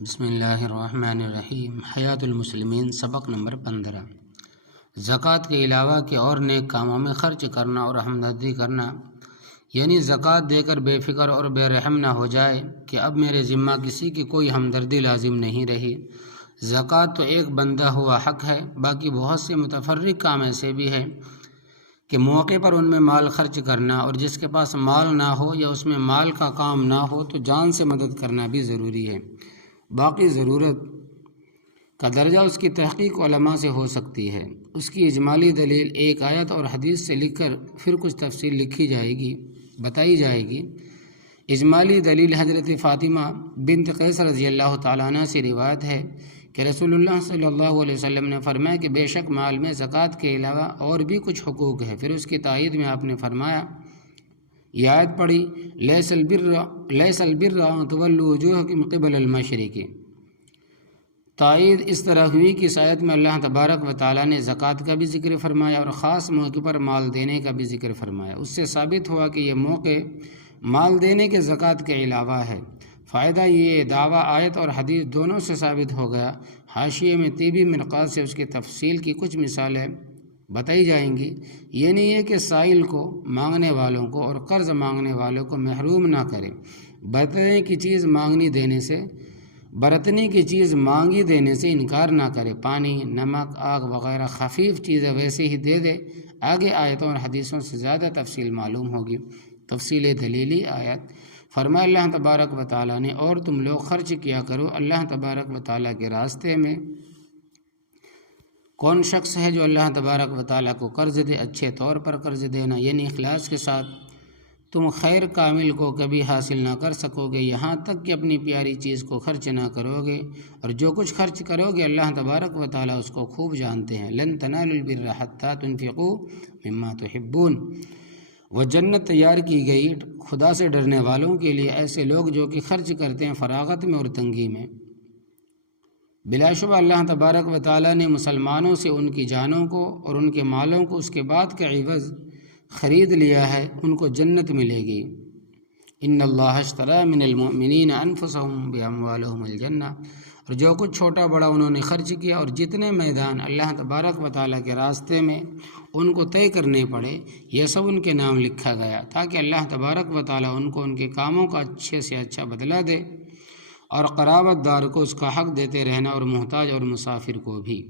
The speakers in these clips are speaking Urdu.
بسم اللہ الرحمن الرحیم۔ حیات المسلمین سبق نمبر 15۔ زکوٰۃ کے علاوہ کہ اور نیک کاموں میں خرچ کرنا اور ہمدردی کرنا، یعنی زکوٰۃ دے کر بے فکر اور بے رحم نہ ہو جائے کہ اب میرے ذمہ کسی کی کوئی ہمدردی لازم نہیں رہی۔ زکوٰۃ تو ایک بندہ ہوا حق ہے، باقی بہت سے متفرق کام ایسے بھی ہیں کہ موقع پر ان میں مال خرچ کرنا، اور جس کے پاس مال نہ ہو یا اس میں مال کا کام نہ ہو تو جان سے مدد کرنا بھی ضروری ہے۔ باقی ضرورت کا درجہ اس کی تحقیق علماء سے ہو سکتی ہے۔ اس کی اجمالی دلیل ایک آیت اور حدیث سے لکھ کر پھر کچھ تفصیل لکھی جائے گی، بتائی جائے گی۔ اجمالی دلیل حضرت فاطمہ بنت قیس رضی اللہ تعالیٰ عنہ سے روایت ہے کہ رسول اللہ صلی اللہ علیہ وسلم نے فرمایا کہ بے شک مال میں زکوٰۃ کے علاوہ اور بھی کچھ حقوق ہے۔ پھر اس کی تائید میں آپ نے فرمایا، یہ آیت پڑھی، لیس البر ان تولوا وجوہکم قبل المشرق۔ تائید اس طرح ہوئی کہ اس آیت میں اللہ تبارک و تعالیٰ نے زکوٰۃ کا بھی ذکر فرمایا اور خاص موقع پر مال دینے کا بھی ذکر فرمایا۔ اس سے ثابت ہوا کہ یہ موقع مال دینے کے زکوٰۃ کے علاوہ ہے۔ فائدہ یہ دعویٰ آیت اور حدیث دونوں سے ثابت ہو گیا۔ حاشیے میں طبی مرقات سے اس کی تفصیل کی کچھ مثالیں بتائی جائیں گی۔ یہ نہیں ہے کہ سائل کو، مانگنے والوں کو اور قرض مانگنے والوں کو محروم نہ کرے۔ برتنے کی چیز مانگی دینے سے انکار نہ کرے۔ پانی، نمک، آگ وغیرہ خفیف چیزیں ویسے ہی دے دے۔ آگے آیتوں اور حدیثوں سے زیادہ تفصیل معلوم ہوگی۔ تفصیل دلیلی آیت فرمایا اللہ تبارک و تعالیٰ نے، اور تم لوگ خرچ کیا کرو اللہ تبارک و تعالیٰ کے راستے میں۔ کون شخص ہے جو اللہ تبارک و تعالیٰ کو قرض دے؟ اچھے طور پر قرض دینا، یعنی اخلاص کے ساتھ۔ تم خیر کامل کو کبھی حاصل نہ کر سکو گے یہاں تک کہ اپنی پیاری چیز کو خرچ نہ کرو گے، اور جو کچھ خرچ کرو گے اللہ تبارک و تعالیٰ اس کو خوب جانتے ہیں۔ لن تنالوا البر حتى تنفقوا مما تحبون۔ وہ جنت تیار کی گئی خدا سے ڈرنے والوں کے لیے، ایسے لوگ جو کہ خرچ کرتے ہیں فراغت میں اور تنگی میں۔ بلا شبہ اللہ تبارک و تعالیٰ نے مسلمانوں سے ان کی جانوں کو اور ان کے مالوں کو اس کے بعد کے عوض خرید لیا ہے، ان کو جنت ملے گی۔ ان اللہ اشتری من المؤمنین انفسهم باموالهم الجنہ۔ اور جو کچھ چھوٹا بڑا انہوں نے خرچ کیا اور جتنے میدان اللہ تبارک و تعالیٰ کے راستے میں ان کو طے کرنے پڑے، یہ سب ان کے نام لکھا گیا تاکہ اللہ تبارک و تعالیٰ ان کو ان کے کاموں کا اچھے سے اچھا بدلہ دے، اور قرابت دار کو اس کا حق دیتے رہنا، اور محتاج اور مسافر کو بھی۔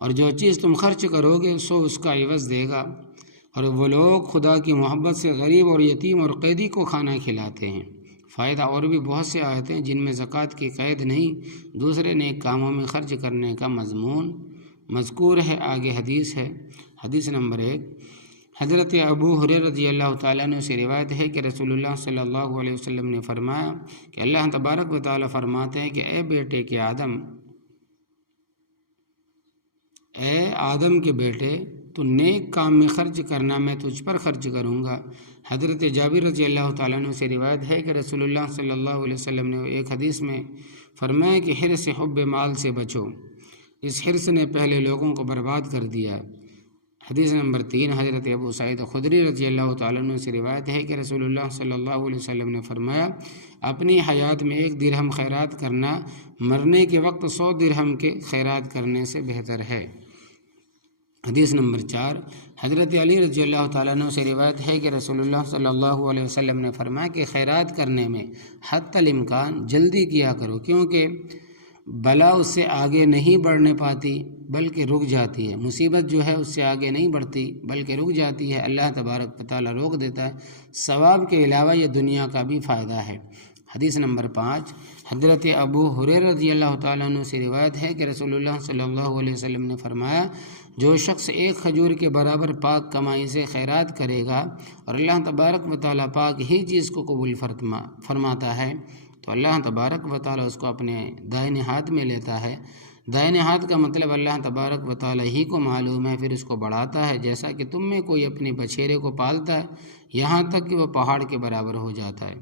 اور جو چیز تم خرچ کرو گے سو اس کا عوض دے گا۔ اور وہ لوگ خدا کی محبت سے غریب اور یتیم اور قیدی کو کھانا کھلاتے ہیں۔ فائدہ اور بھی بہت سے آیتیں جن میں زکوٰۃ کی قید نہیں، دوسرے نیک کاموں میں خرچ کرنے کا مضمون مذکور ہے۔ آگے حدیث ہے۔ حدیث نمبر 1، حضرت ابو ہریرہ رضی اللہ تعالیٰ عنہ سے روایت ہے کہ رسول اللہ صلی اللہ علیہ وسلم نے فرمایا کہ اللہ تبارک و تعالیٰ فرماتے ہیں کہ اے بیٹے کے آدم، اے آدم کے بیٹے، تو نیک کام میں خرچ کرنا، میں تجھ پر خرچ کروں گا۔ حضرت جابر رضی اللہ تعالیٰ عنہ سے روایت ہے کہ رسول اللہ صلی اللہ علیہ وسلم نے ایک حدیث میں فرمایا کہ حرص حب مال سے بچو، اس حرص نے پہلے لوگوں کو برباد کر دیا۔ حدیث نمبر 3، حضرت ابو سعید خدری رضی اللہ تعالیٰ عنہ سے روایت ہے کہ رسول اللہ صلی اللہ علیہ وسلم نے فرمایا، اپنی حیات میں 1 درہم خیرات کرنا مرنے کے وقت 100 درہم کے خیرات کرنے سے بہتر ہے۔ حدیث نمبر 4، حضرت علی رضی اللہ تعالیٰ عنہ سے روایت ہے کہ رسول اللہ صلی اللہ علیہ وسلم نے فرمایا کہ خیرات کرنے میں حتی الامکان جلدی کیا کرو، کیونکہ بلا اس سے آگے نہیں بڑھنے پاتی بلکہ رک جاتی ہے۔ مصیبت جو ہے اس سے آگے نہیں بڑھتی بلکہ رک جاتی ہے، اللہ تبارک و تعالیٰ روک دیتا ہے۔ ثواب کے علاوہ یہ دنیا کا بھی فائدہ ہے۔ حدیث نمبر 5، حضرت ابو ہریرہ رضی اللہ تعالیٰ عنہ سے روایت ہے کہ رسول اللہ صلی اللہ علیہ وسلم نے فرمایا، جو شخص 1 کھجور کے برابر پاک کمائی سے خیرات کرے گا اور اللہ تبارک و تعالیٰ پاک ہی چیز کو قبول فرماتا ہے تو اللہ تبارک و تعالیٰ اس کو اپنے دائیں ہاتھ میں لیتا ہے۔ دائیں ہاتھ کا مطلب اللہ تبارک و تعالیٰ ہی کو معلوم ہے، پھر اس کو بڑھاتا ہے، جیسا کہ تم میں کوئی اپنے بچھیرے کو پالتا ہے یہاں تک کہ وہ پہاڑ کے برابر ہو جاتا ہے۔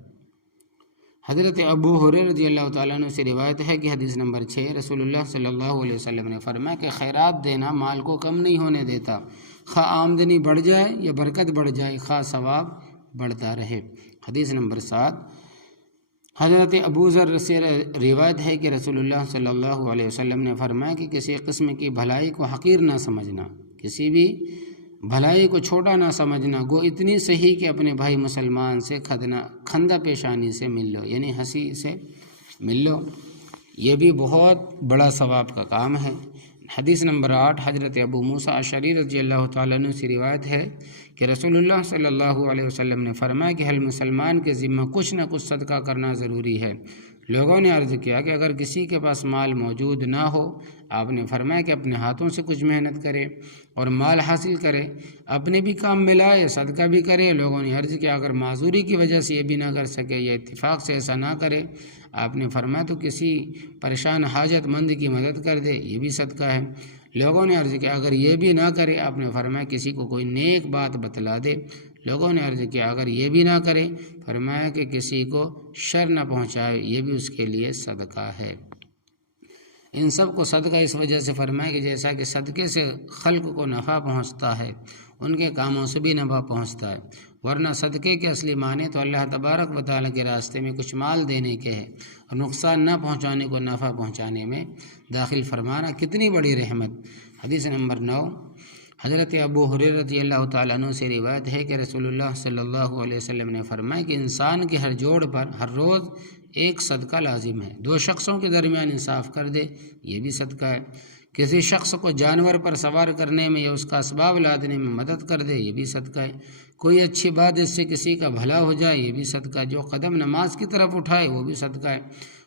حضرت ابو ہریرہ رضی اللہ تعالیٰ عنہ سے روایت ہے کہ حدیث نمبر 6، رسول اللہ صلی اللہ علیہ وسلم نے فرمایا کہ خیرات دینا مال کو کم نہیں ہونے دیتا، خواہ آمدنی بڑھ جائے یا برکت بڑھ جائے، خواہ ثواب بڑھتا رہے۔ حدیث نمبر 7، حضرت ابو ذر سے روایت ہے کہ رسول اللہ صلی اللہ علیہ وسلم نے فرمایا کہ کسی قسم کی بھلائی کو حقیر نہ سمجھنا، کسی بھی بھلائی کو چھوٹا نہ سمجھنا، گو اتنی صحیح کہ اپنے بھائی مسلمان سے کھندہ پیشانی سے مل لو، یعنی ہنسی سے مل لو، یہ بھی بہت بڑا ثواب کا کام ہے۔ حدیث نمبر 8 حضرت ابو موسیٰ اشعری رضی اللہ تعالیٰ عنہ سے روایت ہے کہ رسول اللہ صلی اللہ علیہ وسلم نے فرمایا کہ ہر مسلمان کے ذمہ کچھ نہ کچھ صدقہ کرنا ضروری ہے۔ لوگوں نے عرض کیا کہ اگر کسی کے پاس مال موجود نہ ہو، آپ نے فرمایا کہ اپنے ہاتھوں سے کچھ محنت کرے اور مال حاصل کرے، اپنے بھی کام میں لائے، صدقہ بھی کرے۔ لوگوں نے عرض کیا اگر معذوری کی وجہ سے یہ بھی نہ کر سکے یا اتفاق سے ایسا نہ کرے، آپ نے فرمایا تو کسی پریشان حاجت مند کی مدد کر دے، یہ بھی صدقہ ہے۔ لوگوں نے عرض کیا اگر یہ بھی نہ کرے، آپ نے فرمایا کسی کو کوئی نیک بات بتلا دے۔ لوگوں نے عرض کیا اگر یہ بھی نہ کرے، فرمایا کہ کسی کو شر نہ پہنچائے، یہ بھی اس کے لیے صدقہ ہے۔ ان سب کو صدقہ اس وجہ سے فرمایا کہ جیسا کہ صدقے سے خلق کو نفع پہنچتا ہے، ان کے کاموں سے بھی نفع پہنچتا ہے، ورنہ صدقے کے اصلی معنی تو اللہ تبارک و تعالیٰ کے راستے میں کچھ مال دینے کے ہے، اور نقصان نہ پہنچانے کو نفع پہنچانے میں داخل فرمانا کتنی بڑی رحمت۔ حدیث نمبر 9 حضرت ابو ہریرہ رضی اللہ تعالیٰ عنہ سے روایت ہے کہ رسول اللہ صلی اللہ علیہ وسلم نے فرمایا کہ انسان کے ہر جوڑ پر ہر روز ایک صدقہ لازم ہے، دو شخصوں کے درمیان انصاف کر دے، یہ بھی صدقہ ہے، کسی شخص کو جانور پر سوار کرنے میں یا اس کا اسباب لادنے میں مدد کر دے، یہ بھی صدقہ ہے، کوئی اچھی بات جس سے کسی کا بھلا ہو جائے، یہ بھی صدقہ ہے، جو قدم نماز کی طرف اٹھائے وہ بھی صدقہ ہے،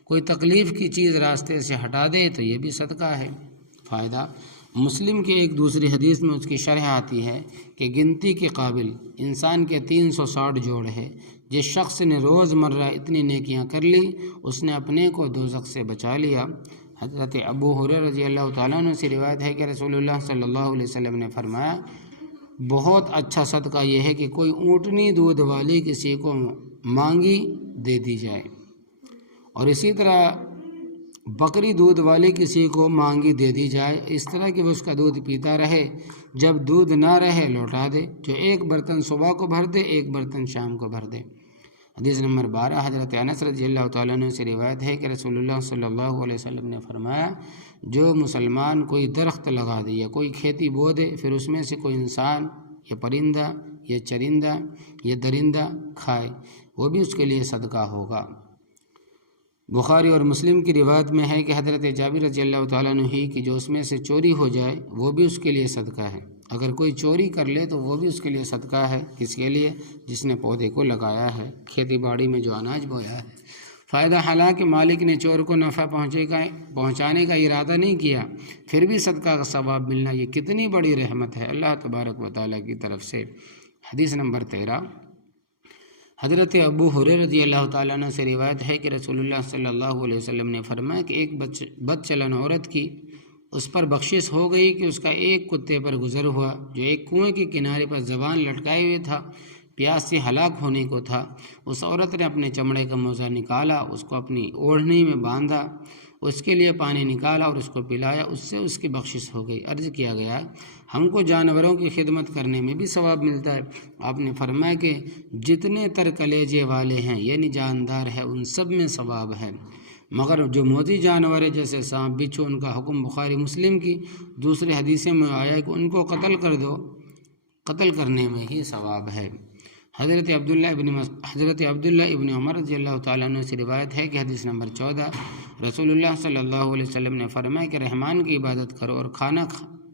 کوئی تکلیف کی چیز راستے سے ہٹا دے تو یہ بھی صدقہ ہے۔ فائدہ مسلم کے ایک دوسری حدیث میں اس کی شرح آتی ہے کہ گنتی کے قابل انسان کے 360 جوڑ ہے، جس شخص نے روز مرہ اتنی نیکیاں کر لی اس نے اپنے کو دوزخ سے بچا لیا۔ حضرت ابو ہریرہ رضی اللہ تعالیٰ عنہ سے روایت ہے کہ رسول اللہ صلی اللہ علیہ وسلم نے فرمایا بہت اچھا صدقہ یہ ہے کہ کوئی اونٹنی دودھ والی کسی کو مانگی دے دی جائے، اور اسی طرح بکری دودھ والی کسی کو مانگی دے دی جائے، اس طرح کہ وہ اس کا دودھ پیتا رہے، جب دودھ نہ رہے لوٹا دے، جو ایک برتن صبح کو بھر دے ایک برتن شام کو بھر دے۔ حدیث نمبر 12 حضرت انس رضی اللہ تعالیٰ عنہ سے روایت ہے کہ رسول اللہ صلی اللہ علیہ وسلم نے فرمایا جو مسلمان کوئی درخت لگا دے یا کوئی کھیتی بو دے، پھر اس میں سے کوئی انسان یا پرندہ یا چرندہ یا درندہ کھائے، وہ بھی اس کے لیے صدقہ ہوگا۔ بخاری اور مسلم کی روایت میں ہے کہ حضرت جابر رضی اللہ تعالیٰ عنہ ہی کہ جو اس میں سے چوری ہو جائے وہ بھی اس کے لیے صدقہ ہے، اگر کوئی چوری کر لے تو وہ بھی اس کے لیے صدقہ ہے، کس کے لیے؟ جس نے پودے کو لگایا ہے، کھیتی باڑی میں جو اناج بویا ہے۔ فائدہ حالانکہ مالک نے چور کو نفع پہنچانے کا ارادہ نہیں کیا، پھر بھی صدقہ کا ثواب ملنا یہ کتنی بڑی رحمت ہے اللہ تبارک و تعالیٰ کی طرف سے۔ حدیث نمبر 13 حضرت ابو ہریرہ رضی اللہ تعالیٰ عنہ سے روایت ہے کہ رسول اللہ صلی اللہ علیہ وسلم نے فرمایا کہ ایک بد چلن عورت کی اس پر بخشش ہو گئی کہ اس کا ایک کتے پر گزر ہوا جو ایک کنویں کے کنارے پر زبان لٹکائے ہوئے تھا، پیاس سے ہلاک ہونے کو تھا۔ اس عورت نے اپنے چمڑے کا موزہ نکالا، اس کو اپنی اوڑھنی میں باندھا، اس کے لیے پانی نکالا اور اس کو پلایا، اس سے اس کی بخشش ہو گئی۔ عرض کیا گیا ہم کو جانوروں کی خدمت کرنے میں بھی ثواب ملتا ہے؟ آپ نے فرمایا کہ جتنے تر کلیجے والے ہیں یعنی جاندار ہے ان سب میں ثواب ہے، مگر جو موذی جانور ہے جیسے سانپ بچھو ان کا حکم بخاری مسلم کی دوسری حدیثیں میں آیا ہے کہ ان کو قتل کر دو، قتل کرنے میں ہی ثواب ہے۔ حضرت عبداللہ ابن عمر رضی اللہ تعالیٰ عنہ سے روایت ہے کہ حدیث نمبر 14 رسول اللہ صلی اللہ علیہ وسلم نے فرمایا کہ رحمان کی عبادت کرو اور کھانا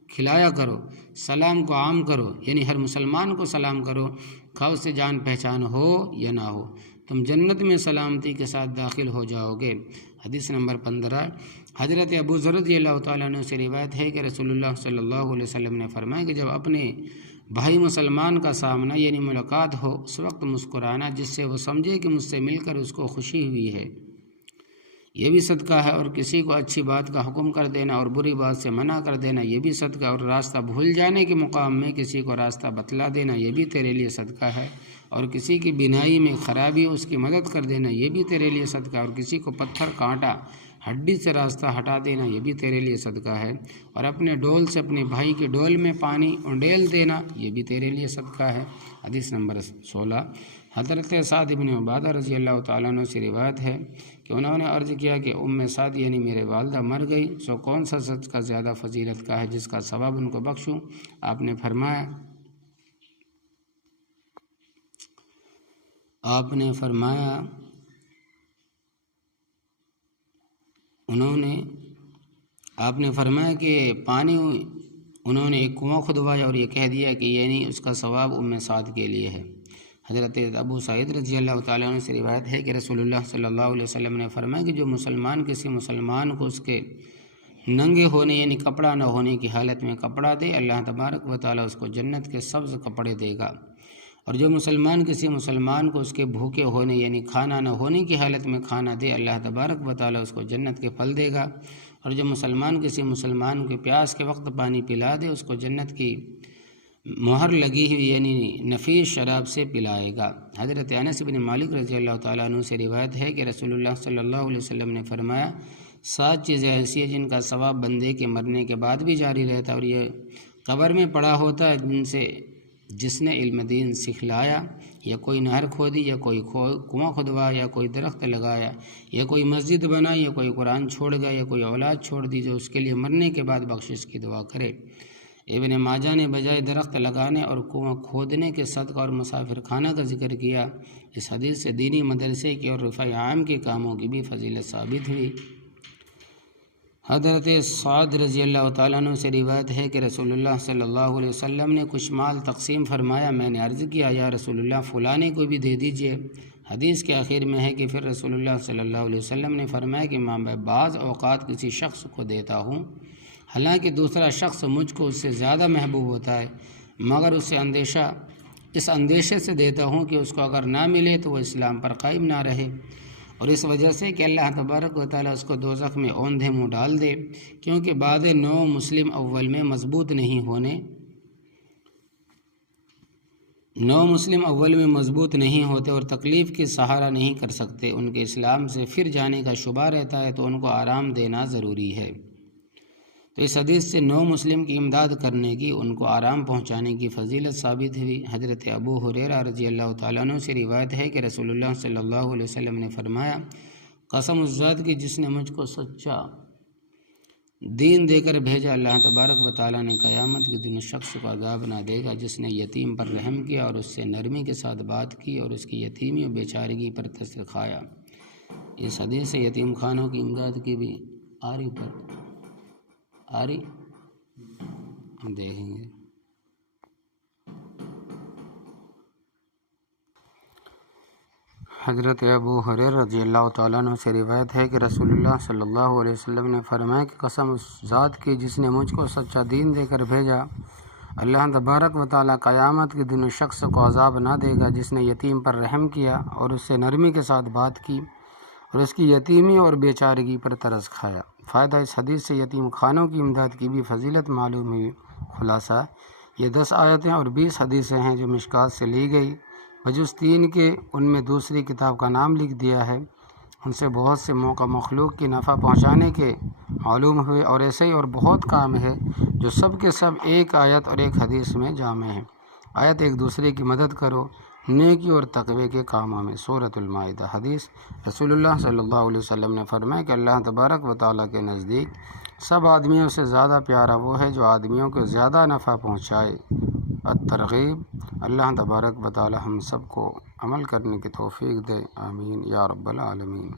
کھلایا کرو، سلام کو عام کرو، یعنی ہر مسلمان کو سلام کرو، خواہ اس سے جان پہچان ہو یا نہ ہو، تم جنت میں سلامتی کے ساتھ داخل ہو جاؤ گے۔ حدیث نمبر 15 حضرت ابو ذر رضی اللہ تعالیٰ عنہ سے روایت ہے کہ رسول اللہ صلی اللہ علیہ وسلم نے فرمایا کہ جب اپنے بھائی مسلمان کا سامنا یعنی ملاقات ہو اس وقت مسکرانا جس سے وہ سمجھے کہ مجھ سے مل کر اس کو خوشی ہوئی ہے، یہ بھی صدقہ ہے، اور کسی کو اچھی بات کا حکم کر دینا اور بری بات سے منع کر دینا یہ بھی صدقہ، اور راستہ بھول جانے کے مقام میں کسی کو راستہ بتلا دینا یہ بھی تیرے لیے صدقہ ہے، اور کسی کی بینائی میں خرابی اس کی مدد کر دینا یہ بھی تیرے لیے صدقہ، اور کسی کو پتھر کانٹا ہڈی سے راستہ ہٹا دینا یہ بھی تیرے لیے صدقہ ہے، اور اپنے ڈول سے اپنے بھائی کے ڈول میں پانی انڈیل دینا یہ بھی تیرے لیے صدقہ ہے۔ حدیث نمبر 16۔ حضرت سعد بن عبادہ رضی اللہ تعالیٰ عنہ سے روایت ہے کہ انہوں نے عرض کیا کہ سعد یعنی میرے والدہ مر گئی، سو کون سا صدقہ زیادہ فضیلت کا ہے جس کا ثواب ان کو بخشوں؟ آپ نے فرمایا کہ پانی انہوں نے ایک کنواں کھدوایا اور یہ کہہ دیا کہ یعنی اس کا ثواب سعد کے لیے ہے۔ حضرت ابو سعید رضی اللہ تعالیٰ عنہ سے روایت ہے کہ رسول اللہ صلی اللہ علیہ وسلم نے فرمایا کہ جو مسلمان کسی مسلمان کو اس کے ننگے ہونے یعنی کپڑا نہ ہونے کی حالت میں کپڑا دے، اللہ تبارک و تعالیٰ اس کو جنت کے سبز کپڑے دے گا، اور جو مسلمان کسی مسلمان کو اس کے بھوکے ہونے یعنی کھانا نہ ہونے کی حالت میں کھانا دے، اللہ تبارک و تعالیٰ اس کو جنت کے پھل دے گا، اور جو مسلمان کسی مسلمان کے پیاس کے وقت پانی پلا دے اس کو جنت کی مہر لگی ہوئی یعنی نفیس شراب سے پلائے گا۔ حضرت انس بن مالک رضی اللہ تعالیٰ عنہ سے روایت ہے کہ رسول اللہ صلی اللہ علیہ وسلم نے فرمایا 7 چیزیں ایسی ہیں جن کا ثواب بندے کے مرنے کے بعد بھی جاری رہتا ہے، اور یہ قبر میں پڑا ہوتا ہے، جن سے جس نے علم دین سکھلایا، یا کوئی نہر کھودی، یا کوئی کنواں کھدوایا، یا کوئی درخت لگایا، یا کوئی مسجد بنائی، یا کوئی قرآن چھوڑ گیا، یا کوئی اولاد چھوڑ دی جو اس کے لیے مرنے کے بعد بخشش کی دعا کرے۔ ابن ماجہ نے بجائے درخت لگانے اور کنواں کھودنے کے صدقہ اور مسافر خانہ کا ذکر کیا۔ اس حدیث سے دینی مدرسے کی اور رفع عام کے کاموں کی بھی فضیلت ثابت ہوئی۔ حضرت سعد رضی اللہ تعالیٰ عنہ سے روایت ہے کہ رسول اللہ صلی اللہ علیہ وسلم نے کچھ مال تقسیم فرمایا، میں نے عرض کیا یا رسول اللہ فلانے کو بھی دے دیجئے۔ حدیث کے آخر میں ہے کہ پھر رسول اللہ صلی اللہ علیہ وسلم نے فرمایا کہ میں بعض اوقات کسی شخص کو دیتا ہوں، حالانکہ دوسرا شخص مجھ کو اس سے زیادہ محبوب ہوتا ہے، مگر اس اندیشے سے دیتا ہوں کہ اس کو اگر نہ ملے تو وہ اسلام پر قائم نہ رہے، اور اس وجہ سے کہ اللہ تبارک و تعالیٰ اس کو دوزخ میں اوندھے منہ ڈال دے، کیونکہ بعد نو مسلم اول میں مضبوط نہیں ہوتے اور تکلیف کی سہارا نہیں کر سکتے، ان کے اسلام سے پھر جانے کا شبہ رہتا ہے، تو ان کو آرام دینا ضروری ہے۔ تو اس حدیث سے نو مسلم کی امداد کرنے کی، ان کو آرام پہنچانے کی فضیلت ثابت ہوئی۔ حضرت ابو ہریرہ رضی اللہ تعالیٰ عنہ سے روایت ہے کہ رسول اللہ صلی اللہ علیہ وسلم نے فرمایا قسم اس ذات کی جس نے مجھ کو سچا دین دے کر بھیجا، اللہ تبارک و تعالیٰ نے قیامت کے دن اس شخص کو عذاب نہ دے گا جس نے یتیم پر رحم کیا اور اس سے نرمی کے ساتھ بات کی اور اس کی یتیمی و بیچارگی پر ترس کھایا۔ اس حدیث سے یتیم خانوں کی امداد کی بھی ہم دیکھیں گے۔ حضرت ابو ہریرہ رضی اللہ تعالیٰ عنہ سے روایت ہے کہ رسول اللہ صلی اللہ علیہ وسلم نے فرمایا کہ قسم اس ذات کی جس نے مجھ کو سچا دین دے کر بھیجا، اللہ تبارک و تعالیٰ قیامت کے دن اس شخص کو عذاب نہ دے گا جس نے یتیم پر رحم کیا اور اس سے نرمی کے ساتھ بات کی اور اس کی یتیمی اور بیچارگی پر ترس کھایا۔ فائدہ اس حدیث سے یتیم خانوں کی امداد کی بھی فضیلت معلوم ہوئی۔ خلاصہ یہ 10 آیتیں اور 20 حدیثیں ہیں جو مشکات سے لی گئی، بجز 3 کے ان میں دوسری کتاب کا نام لکھ دیا ہے۔ ان سے بہت سے موقع مخلوق کی نفع پہنچانے کے معلوم ہوئے، اور ایسے ہی اور بہت کام ہے جو سب کے سب ایک آیت اور ایک حدیث میں جامع ہیں۔ آیت ایک دوسرے کی مدد کرو نیکی اور تقوی کے کاموں میں۔ سورۃ المائدہ۔ حدیث رسول اللہ صلی اللہ علیہ وسلم نے فرمایا کہ اللہ تبارک و تعالیٰ کے نزدیک سب آدمیوں سے زیادہ پیارا وہ ہے جو آدمیوں کو زیادہ نفع پہنچائے۔ الترغیب۔ اللہ تبارک و تعالیٰ ہم سب کو عمل کرنے کی توفیق دے، آمین یا رب العالمین۔